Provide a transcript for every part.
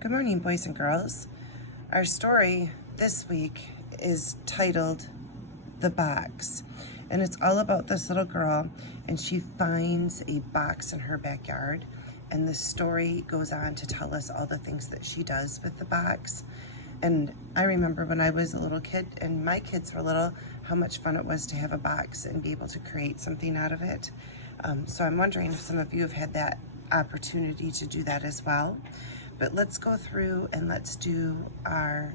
Good morning, boys and girls. Our story this week is titled The Box, and it's all about this little girl, and she finds a box in her backyard, and the story goes on to tell us all the things that she does with the box. And I remember when I was a little kid and my kids were little, how much fun it was to have a box and be able to create something out of it. So I'm wondering if some of you have had that opportunity to do that as well. But let's go through and let's do our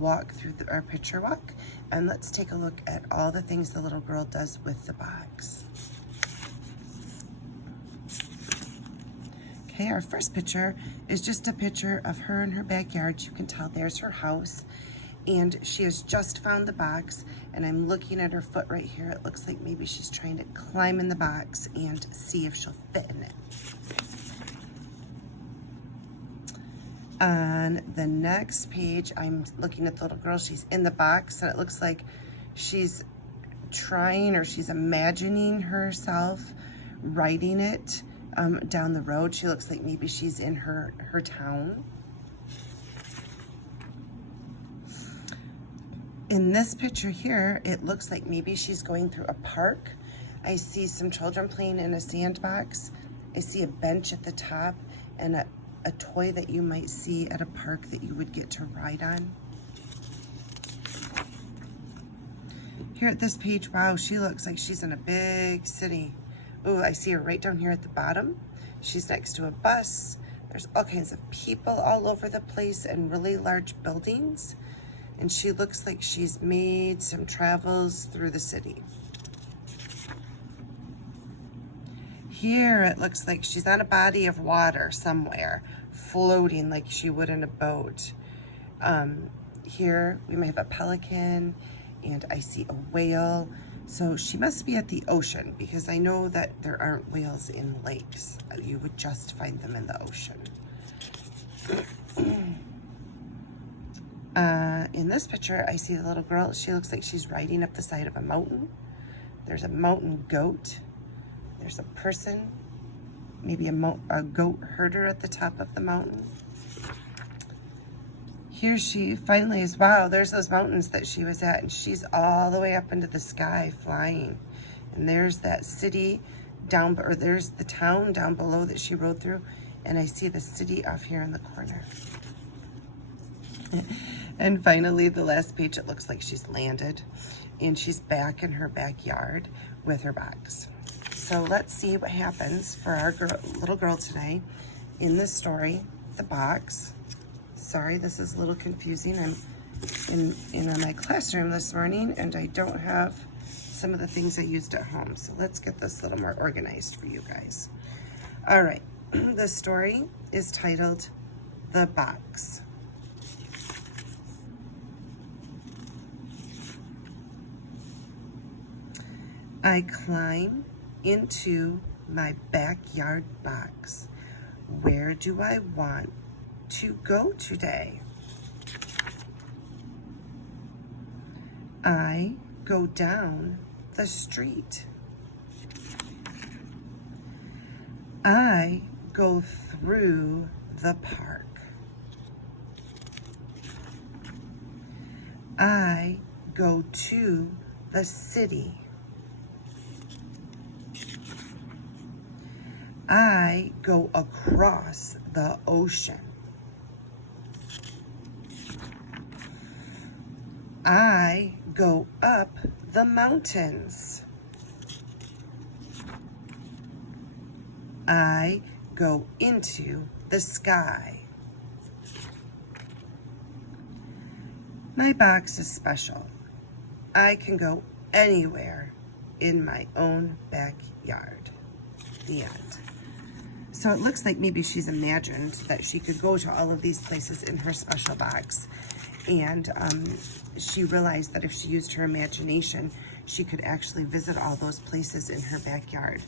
walk through our picture walk, and let's take a look at all the things the little girl does with the box. Okay, our first picture is just a picture of her in her backyard. You can tell there's her house, and she has just found the box, and I'm looking at her foot right here. It looks like maybe she's trying to climb in the box and see if she'll fit in it. On the next page, I'm looking at the little girl. She's in the box, and it looks like she's trying, or she's imagining herself riding it down the road. She looks like maybe she's in her town. In this picture here, it looks like maybe she's going through a park. I see some children playing in a sandbox. I see a bench at the top and a toy that you might see at a park that you would get to ride on. Here at this page, wow, she looks like she's in a big city. Oh, I see her right down here at the bottom. She's next to a bus. There's all kinds of people all over the place and really large buildings. And she looks like she's made some travels through the city. Here it looks like she's on a body of water somewhere, floating like she would in a boat. Here we might have a pelican, and I see a whale. So she must be at the ocean, because I know that there aren't whales in lakes. You would just find them in the ocean. In this picture, I see the little girl. She looks like she's riding up the side of a mountain. There's a mountain goat. There's a person, maybe a goat herder at the top of the mountain. Here she finally is, wow, there's those mountains that she was at, and she's all the way up into the sky flying. And there's that city down, or there's the town down below that she rode through, and I see the city off here in the corner. And finally, the last page, it looks like she's landed, and she's back in her backyard with her box. So let's see what happens for our little girl today in this story, The Box. Sorry, this is a little confusing. I'm in my classroom this morning, and I don't have some of the things I used at home. So let's get this a little more organized for you guys. All right, the story is titled The Box. I climb into my backyard box. Where do I want to go today? I go down the street. I go through the park. I go to the city. I go across the ocean. I go up the mountains. I go into the sky. My box is special. I can go anywhere in my own backyard. The end. So it looks like maybe she's imagined that she could go to all of these places in her special box. And she realized that if she used her imagination, she could actually visit all those places in her backyard.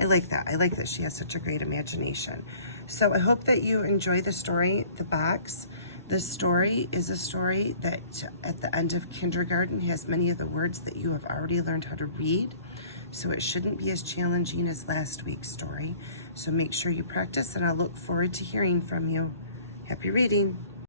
I like that. I like that she has such a great imagination. So I hope that you enjoy the story, The Box. The story is a story that at the end of kindergarten has many of the words that you have already learned how to read. So it shouldn't be as challenging as last week's story. So make sure you practice, and I'll look forward to hearing from you. Happy reading.